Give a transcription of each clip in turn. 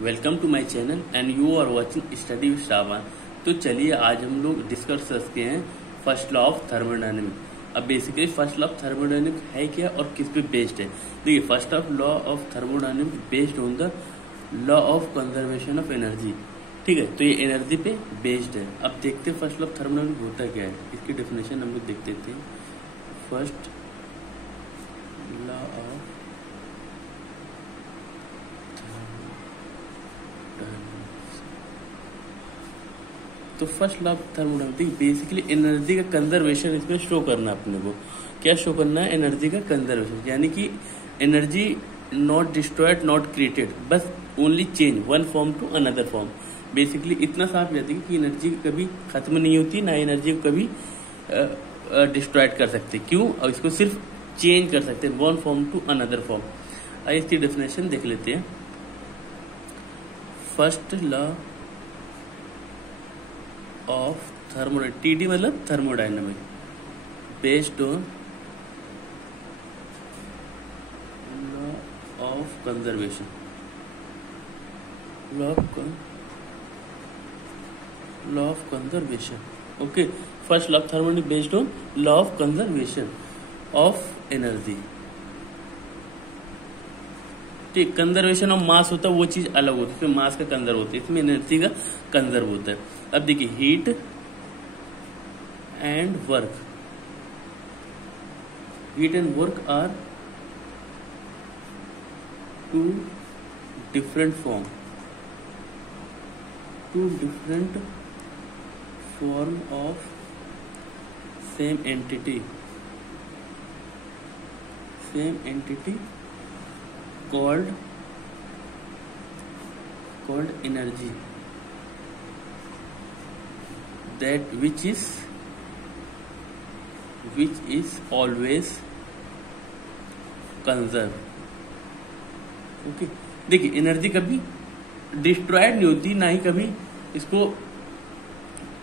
Welcome to my channel and you are watching study with Shravan. तो चलिए आज हम लोग डिस्कस करते हैं फर्स्ट लॉ ऑफ थर्मोडायनेमिक्स। अब basically first law of thermodynamics है क्या और किस पे बेस्ड है। देखिए, first of law of thermodynamics based on the law of conservation of energy. ठीक है, तो ये एनर्जी पे बेस्ड है। अब देखते हैं फर्स्ट लॉ ऑफ थर्मोडायनेमिक्स होता क्या है, इसकी डेफिनेशन हम लोग देखते थे। फर्स्ट लॉ ऑफ तो first law of thermodynamics basically energy का कंजर्वेशन इसमें शो करना है अपने को। क्या शो करना है? एनर्जी का कंजर्वेशन, यानी कि energy not destroyed not created, बस only change one form to another form. Basically इतना साफ जाती है कि एनर्जी कभी खत्म नहीं होती, ना एनर्जी को कभी डिस्ट्रॉयड कर सकते। क्यों? और इसको सिर्फ चेंज कर सकते हैं one form to another form. आइए इसकी डेफिनेशन देख लेते हैं। First law of thermodynamics, TD मतलब thermodynamic, based on law of conservation. Law of conservation, okay. First law of thermodynamics based on law of conservation of energy. ठीक, conservation of mass होता है वो चीज अलग होती है, इसमें मास का कंजर्व होता है, इसमें एनर्जी का कंजर्व होता है। अब देखिए, heat and work are two different form of same entity called energy, that which is always conserved। Okay, देखिए एनर्जी कभी डिस्ट्रॉयड नहीं होती, ना ही कभी इसको,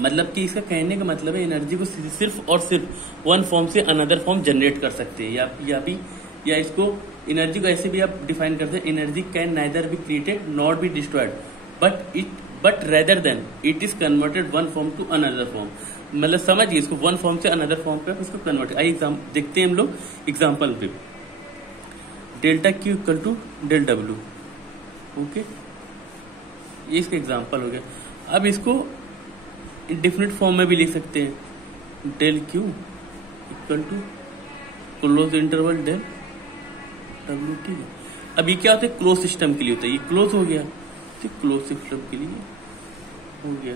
मतलब कि इसका कहने का मतलब है एनर्जी को सिर्फ और सिर्फ वन फॉर्म से अनदर फॉर्म जनरेट कर सकते हैं, या इसको एनर्जी को ऐसे भी आप डिफाइन करते हैं, energy can neither be created not be destroyed but rather than it is converted one form to another form. मतलब समझिए, इसको वन फॉर्म से अनदर फॉर्म पे इसको कन्वर्ट। आइए देखते हैं हम लोग एग्जांपल पे। Delta Q equal to del W, okay, ये इसका एग्जांपल हो गया। अब इसको इंडेफिनिट फॉर्म में भी लिख सकते हैं। Del Q equal to close interval del W. ठीक है, अब ये क्या होता है? क्लोज सिस्टम के लिए होता है, ये क्लोज हो गया, ठीक, क्लोज सिस्टम के लिए हो गया।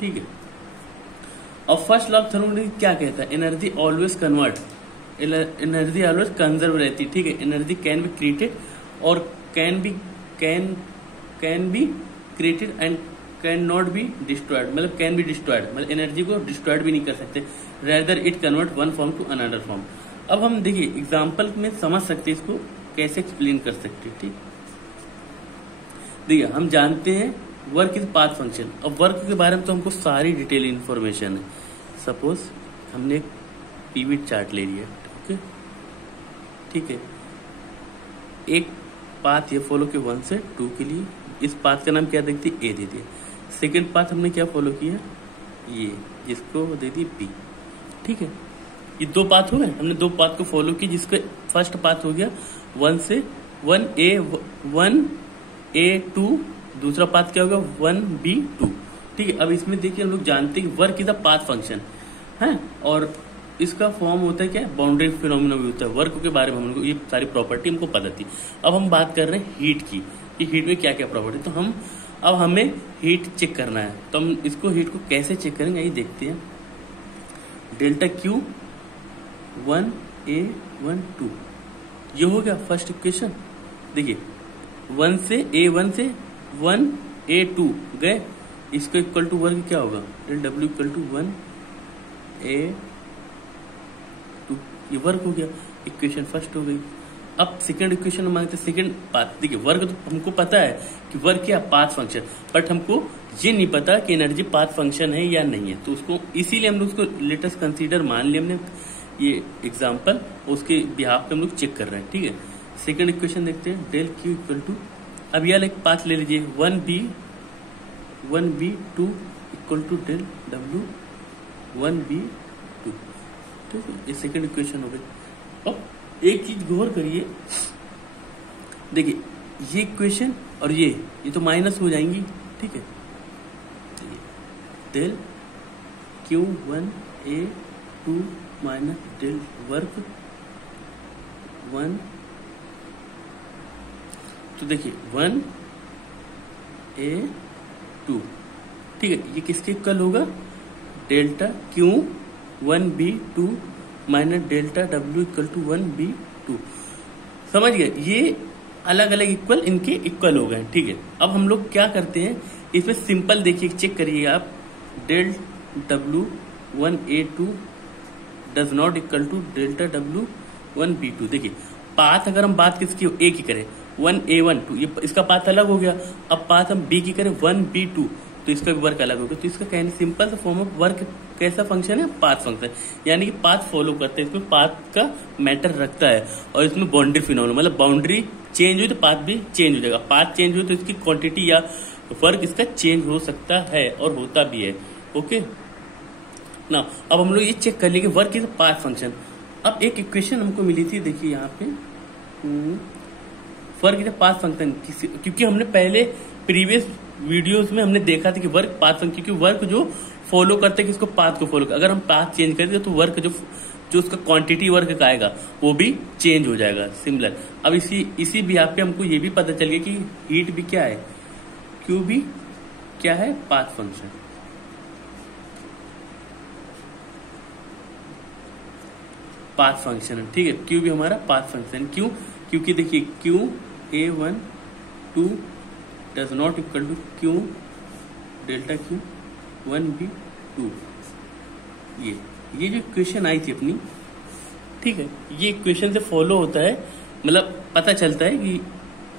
ठीक है, अब फर्स्ट लॉ ऑफ थर्मोडायनेमिक्स क्या कहता है? Energy always convert, energy always conserve रहती है। ठीक है, एनर्जी कैन बी क्रिएटेड और can be created and can not be destroyed, मतलब कैन बी डिस्ट्रॉयड, मतलब एनर्जी को डिस्ट्रॉयड भी नहीं कर सकते, rather it convert one form to another form. अब हम देखिए एग्जाम्पल में समझ सकते हैं इसको कैसे एक्सप्लेन कर सकते हैं। ठीक, देखिए हम जानते हैं वर्क इज पाथ फंक्शन। अब वर्क के बारे में तो हमको सारी डिटेल इंफॉर्मेशन है। सपोज हमने एक पीवी चार्ट ले लिया, ठीक है, एक पाथ ये फॉलो किया 1 से 2 के लिए, इस पाथ का नाम क्या दे दी? ए दे दिया। सेकेंड पाथ हमने क्या फॉलो किया? ये, जिसको दे दी बी। ठीक है, ये दो पाथ हो गए, हमने दो पाथ को फॉलो किया, जिसका फर्स्ट पाथ हो गया 1 से 1A2, दूसरा पाथ क्या होगा? 1B2। ठीक है, अब इसमें देखिए हम लोग जानते हैं कि work is a path function है, और इसका फॉर्म होता है क्या? बाउंड्री फिनोमिना भी होता है। वर्क के बारे में हम लोग ये सारी प्रॉपर्टी हमको पता थी। अब हम बात कर रहे हैं हीट की, कि हीट में क्या क्या प्रॉपर्टी। तो अब हमें हीट चेक करना है, तो हम इसको हीट को कैसे चेक करेंगे ये देखते हैं। डेल्टा क्यू 1A12, ये हो गया फर्स्ट इक्वेशन। देखिए 1 से 1A2 गए, इसको इक्वल टू वर्क क्या होगा? Del W equal to 1A2, ये वर्क हो गया, इक्वेशन फर्स्ट हो गई। अब सेकंड इक्वेशन में मांगते सेकंड पाथ। देखिए वर्क तो हमको पता है कि वर्क क्या? पाथ फंक्शन, बट हमको ये नहीं पता कि एनर्जी पाथ फंक्शन है या नहीं है, तो उसको इसीलिए हम लोग उसको लेटेस्ट कंसीडर मान लिया हमने ये एग्जाम्पल, उसके बिहाफ पे हम लोग चेक कर रहे हैं। ठीक है, सेकंड इक्वेशन देखते हैं। डेल क्यू इक्वल टू अब यह एक पाथ ले लीजिए 1b2 equal to del W 1b2। ठीक है, ये सेकेंड इक्वेशन हो गई। अब एक चीज गौर करिए, देखिए ये इक्वेशन और ये तो माइनस हो जाएंगी। ठीक है, del Q1A2 minus del work 1, तो देखिए 1A2। ठीक है, ये किसके इक्वल होगा? Delta Q1B2 minus delta W equal to 1B2। समझ गए? ये अलग अलग इक्वल इनके इक्वल हो गए। ठीक है, अब हम लोग क्या करते हैं इसमें, सिंपल देखिए, चेक करिए आप, del W 1A2 does not equal to delta W 1B2। देखिए पाथ अगर हम बात किसकी ए की करें 1A12, ये इसका पाथ अलग हो गया। अब पाथ हम बी की करें 1B2, तो इसका भी वर्क अलग हो गया। तो इसका कहने सिंपल सा फॉर्म ऑफ वर्क कैसा फंक्शन है? पाथ फंक्शन, यानी कि पाथ फॉलो करते हैं, इसमें पाथ का मैटर रखता है। और इसमें बाउंड्री फिनोमेनन, मतलब बाउंड्री चेंज हुई तो पाथ भी चेंज हो जाएगा। पाथ चेंज हुई तो इसकी क्वांटिटी या वर्क इसका चेंज हो सकता है और होता भी है। ओके ना, अब हम लोग ये चेक कर लेंगे वर्क इज पाथ फंक्शन। अब एक इक्वेशन हमको मिली थी, देखिए यहाँ पे वर्क इज पाथ फंक्शन, क्योंकि हमने पहले प्रीवियस वीडियोस में हमने देखा था कि वर्क पाथ फंक्शन, क्योंकि वर्क जो फॉलो करते हैं किसको? पाथ को फॉलो कर। अगर हम पाथ चेंज करते तो वर्क जो उसका क्वांटिटी वर्क का आएगा वो भी चेंज हो जाएगा। सिमिलर अब इसी भी यहाँ पे हमको ये भी पता चल गया कि हीट भी क्या है, क्यू भी क्या है? Path function. पाथ फंक्शन है। ठीक है, क्यू भी हमारा पाथ फंक्शन। क्यों? क्योंकि देखिए Q1A12 does not equal to Q delta Q 1B2। ये जो इक्वेशन आई थी अपनी, ठीक है, ये इक्वेशन से फॉलो होता है, मतलब पता चलता है कि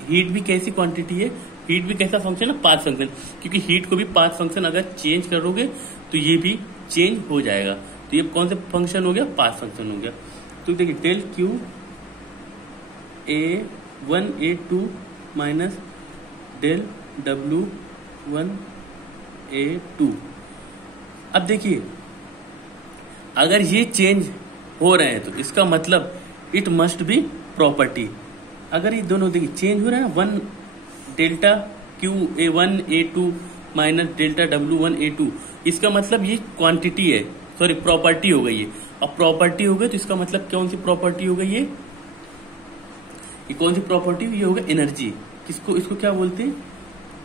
हीट भी कैसी क्वांटिटी है, हीट भी कैसा फंक्शन है? Path function. क्योंकि हीट को भी पाथ फंक्शन अगर चेंज करोगे तो ये भी चेंज हो जाएगा। तो ये कौन सा फंक्शन हो गया? पाथ फंक्शन हो गया। तो देखिए del Q1A2 minus del W1A2। अब देखिए अगर ये चेंज हो रहे हैं तो इसका मतलब इट मस्ट बी प्रॉपर्टी। अगर ये दोनों देखिए चेंज हो रहे हैं, 1 delta Qa1A2 minus delta W1A2, इसका मतलब ये क्वांटिटी है, सॉरी प्रॉपर्टी हो गई है। अब प्रॉपर्टी हो गई तो इसका मतलब कौन सी प्रॉपर्टी हो गई? ये कौन सी प्रॉपर्टी? ये होगा एनर्जी। किसको, इसको क्या बोलते हैं?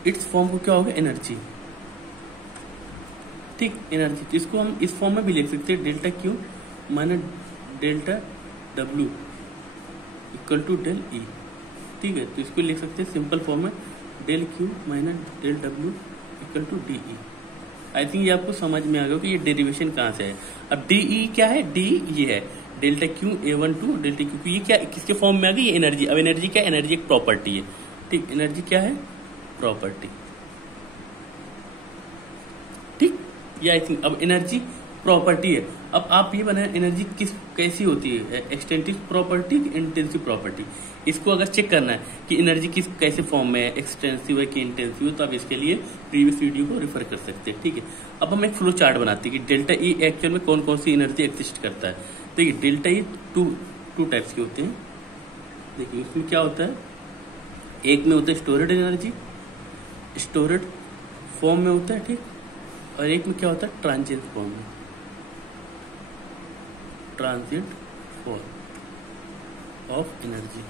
इट्स फॉर्म को क्या होगा? एनर्जी। ठीक, एनर्जी। तो इसको हम इस फॉर्म में भी लिख सकते हैं, delta Q minus delta W equal to del E। ठीक है, तो इसको लिख सकते हैं सिंपल फॉर्म में, del Q minus del W equal to DE। I think ये आपको समझ में आ गया कि ये डेरिवेशन कहाँ से है। अब DE क्या है? D ये है डेल्टा Qa12 डेल्टा Q, ये क्या किसके फॉर्म में आ गई? ये एनर्जी। अब एनर्जी क्या? एनर्जी एक प्रॉपर्टी है। ठीक, एनर्जी क्या है? प्रॉपर्टी। ठीक, ये आई थिंक अब एनर्जी प्रॉपर्टी है। अब आप ये बनाए एनर्जी कैसी होती है? Extensive property, intensive property. इसको अगर चेक करना है कि एनर्जी कैसे फॉर्म में है, एक्सटेंसिव है कि इंटेंसिव है, तो आप इसके लिए प्रीवियस वीडियो को रेफर कर सकते हैं। ठीक है, अब हम एक फ्लो चार्ट बनाते हैं कि डेल्टा ई एक्चुअल में कौन कौन सी एनर्जी एग्जिस्ट करता है। देखिए डेल्टा ई टू टाइप्स के होते हैं। देखिए उसमें क्या होता है, एक में होता है स्टोरेड एनर्जी, स्टोरेड फॉर्म में होता है, ठीक, और एक में क्या होता है? ट्रांजिएंट फॉर्म में, ट्रांजिएंट फॉर्म ऑफ एनर्जी।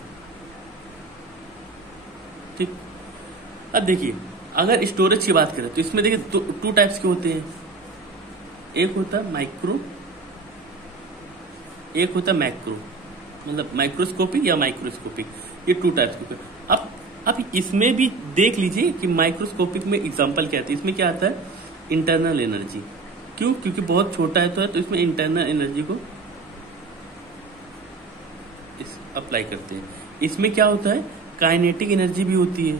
ठीक, अब देखिए अगर स्टोरेज की बात करें तो इसमें देखिए टू टाइप्स के होते हैं, एक होता है माइक्रो, एक होता है मैक्रो, मतलब माइक्रोस्कोपिक या माइक्रोस्कोपिक, ये टू टाइप्स के। अब इसमें भी देख लीजिए कि माइक्रोस्कोपिक में एग्जांपल क्या आता है। इसमें क्या आता है? Internal energy. क्यों? क्योंकि बहुत छोटा है तो इसमें इंटरनल एनर्जी को अप्लाई करते हैं। इसमें क्या होता है? काइनेटिक एनर्जी भी होती है,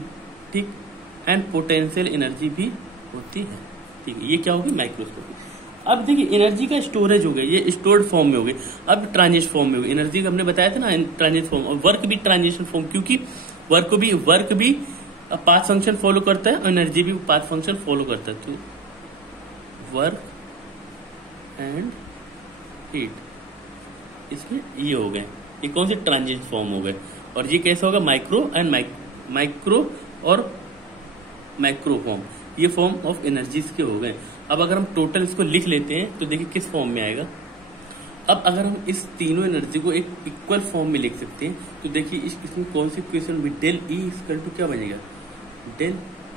ठीक, एंड पोटेंशियल एनर्जी भी होती है। ठीक है, ये क्या होगी? माइक्रोस्कोपिक। अब देखिए एनर्जी का स्टोरेज हो गया, ये स्टोर्ड फॉर्म में हो गई। अब ट्रांजिशन फॉर्म में हो गई एनर्जी, हमने बताया था ना ट्रांजिशन फॉर्म, और वर्क भी ट्रांजिशन फॉर्म, क्योंकि वर्क भी अब पाथ फंक्शन फॉलो करता है और एनर्जी भी पाथ फंक्शन फॉलो करता है। तो वर्क एंड हीट इसमें ये हो गए, ये कौन से ट्रांजिएंट फॉर्म हो गए। और ये कैसा होगा, माइक्रो एंड माइक्रो और मैक्रो फॉर्म, ये फॉर्म ऑफ एनर्जीज के हो गए। अब अगर हम टोटल इसको लिख लेते हैं तो देखिए किस फॉर्म में आएगा। अब अगर हम इस तीनों एनर्जी को एक इक्वल फॉर्म में लिख सकते हैं तो देखिए इसमें कौन सी इक्वेशन में डेल ई इक्वल टू क्या बनेगा, del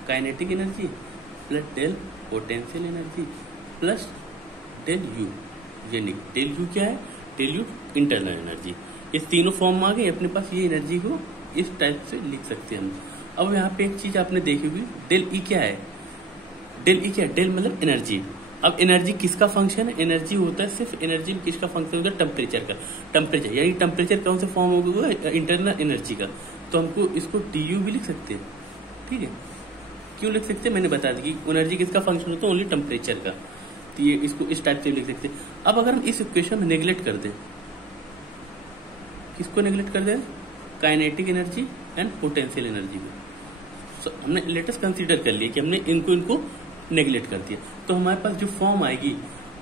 kinetic energy plus del potential energy plus del U. यानी डेल यू क्या है, डेल यू इंटरनल एनर्जी। इस तीनों फॉर्म में आ गए अपने पास, ये एनर्जी को इस टाइप से लिख सकते हैं हम। अब यहाँ पे एक चीज आपने देखी होगी, डेल ई क्या है, डेल ई क्या है, डेल मतलब एनर्जी। अब एनर्जी किसका फंक्शन है, एनर्जी होता है सिर्फ एनर्जी में किसका फंक्शन होता है, टेम्परेचर का। टेम्परेचर यानी टेम्परेचर कौन से फॉर्म होगा, इंटरनल एनर्जी का। तो हमको इसको डी यू भी लिख सकते हैं, ठीक है। क्यों लिख सकते हैं मैंने बता दी कि एनर्जी किसका फंक्शन होता है, ओनली टेम्परेचर का। तो ये इसको इस टाइप से लिख सकते हैं। अब अगर हम इस इक्वेशन में नेग्लेक्ट कर दें, किसको नेग्लेक्ट कर दें, kinetic energy and potential energy को। हमने लेटेस्ट कंसीडर कर लिया कि हमने इनको नेग्लेक्ट कर दिया, तो हमारे पास जो फॉर्म आएगी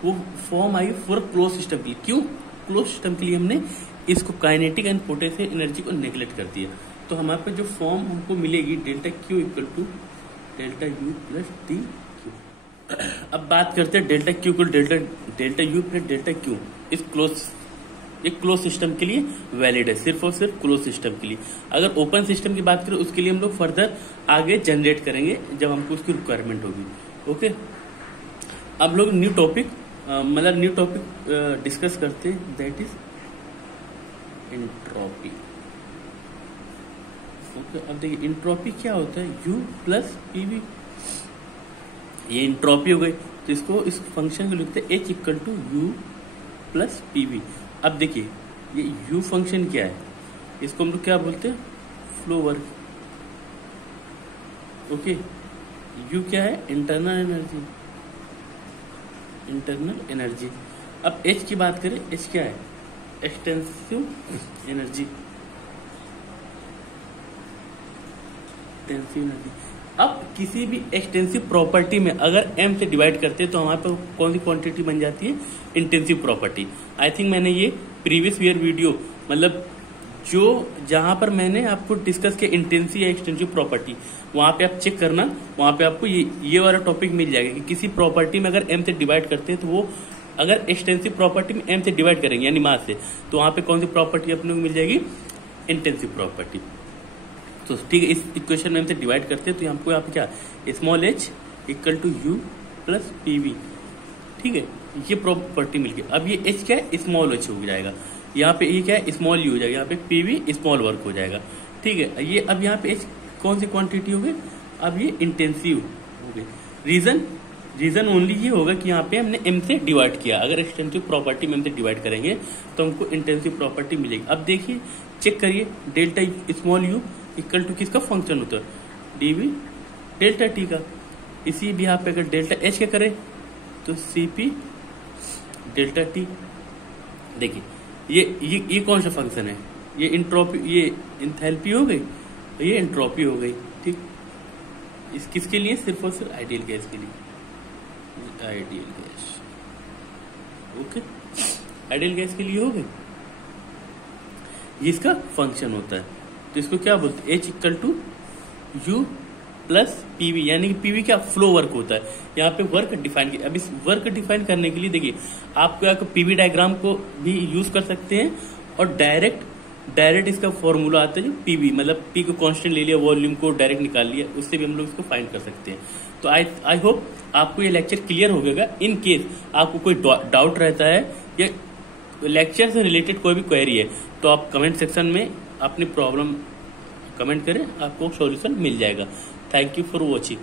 वो फॉर्म आएगी फॉर क्लोज सिस्टम के लिए। क्यों क्लोज सिस्टम के लिए हमने इसको काइनेटिक एंड पोटेंशियल एनर्जी को नेग्लेक्ट कर दिया। तो हमारे पास जो फॉर्म हमको मिलेगी delta Q equal to delta U plus D Q. अब बात करते हैं डेल्टा क्यू को delta U plus delta Q इस क्लोज सिस्टम के लिए वैलिड है, सिर्फ और सिर्फ क्लोज सिस्टम के लिए। अगर ओपन सिस्टम की बात करें उसके लिए हम लोग फर्दर आगे जनरेट करेंगे जब हमको उसकी रिक्वायरमेंट होगी। ओके, अब लोग न्यू टॉपिक डिस्कस करते हैं, दैट इज एंट्रोपी। ओके, अब देखिए एंट्रोपी क्या होता है, U प्लस पीवी, ये एंट्रोपी हो गई। तो इसको इस फंक्शन को लिखते हैं H equal to U plus PV. अब देखिए ये U फंक्शन क्या है, इसको हम लोग क्या बोलते हैं, फ्लो वर्क। ओके, U क्या है, इंटरनल एनर्जी। अब H की बात करें, H क्या है, एक्सटेंसिव एनर्जी। अब किसी भी एक्सटेंसिव प्रॉपर्टी में अगर m से डिवाइड करते हैं तो हमारे पास कौन सी क्वांटिटी बन जाती है, इंटेंसिव प्रॉपर्टी। आई थिंक मैंने ये प्रीवियस ईयर वीडियो मतलब जो जहां पर मैंने आपको डिस्कस किया इंटेंसिव या एक्सटेंसिव प्रॉपर्टी, वहां पे आप चेक करना, वहां पे आपको ये वाला टॉपिक मिल जाएगा कि किसी प्रॉपर्टी में अगर m से डिवाइड करते हैं तो वो अगर एक्सटेंसिव प्रॉपर्टी में m से डिवाइड करेंगे यानी मास से, तो वहां पे कौन सी प्रॉपर्टी अपने को मिल जाएगी, इंटेंसिव प्रॉपर्टी। तो ठीक है, इस इक्वेशन में हम से डिवाइड करते हैं तो हमको यहाँ पे क्या, small h equal to U plus PV. ठीक है, ये प्रॉपर्टी मिल गई। अब ये h क्या है, स्मॉल h हो जाएगा, यहाँ पे ये क्या है, स्मॉल u हो जाएगा, यहाँ पे पीवी स्मॉल वर्क हो जाएगा। ठीक है, ये अब यहाँ पे h कौन सी क्वांटिटी हो गई, अब ये इंटेंसिव हो गई। रीजन ओनली ये होगा कि यहाँ पे हमने m से डिवाइड किया। अगर एक्सटेंसिव प्रॉपर्टी में हमसे डिवाइड करेंगे तो हमको इंटेंसिव प्रॉपर्टी मिलेगी। अब देखिए, चेक करिए, delta small u equal to किसका फंक्शन होता है, डीवी डेल्टा टी का। इसी भी यहाँ पे अगर डेल्टा एच क्या करें तो सीपी डेल्टा टी। देखिए ये कौन सा फंक्शन है, ये इंट्रोपी, ये इंथैल्पी हो गई, ये एंट्रोपी हो गई। ठीक, इस किसके लिए, सिर्फ और सिर्फ आइडियल गैस के लिए, ideal gas. Okay, ideal gas के लिए हो गई, ये इसका फंक्शन होता है। तो इसको क्या बोलते हैं, H equal to U plus PV, यानी कि पीवी क्या, फ्लो वर्क होता है। यहाँ पे वर्क डिफाइन किया। अब इस वर्क डिफाइन करने के लिए देखिए आपको पीवी डायग्राम को भी यूज कर सकते हैं और डायरेक्ट इसका फॉर्मूला आता है जो पीवी, मतलब पी को कांस्टेंट ले लिया, वॉल्यूम को डायरेक्ट निकाल लिया, उससे भी हम लोग इसको फाइंड कर सकते हैं। तो आई होप आपको ये लेक्चर क्लियर हो गया। इन केस आपको कोई डाउट रहता है या लेक्चर से रिलेटेड कोई भी क्वेरी है तो आप कमेंट सेक्शन में अपनी प्रॉब्लम कमेंट करें, आपको सॉल्यूशन मिल जाएगा। Thank you for watching.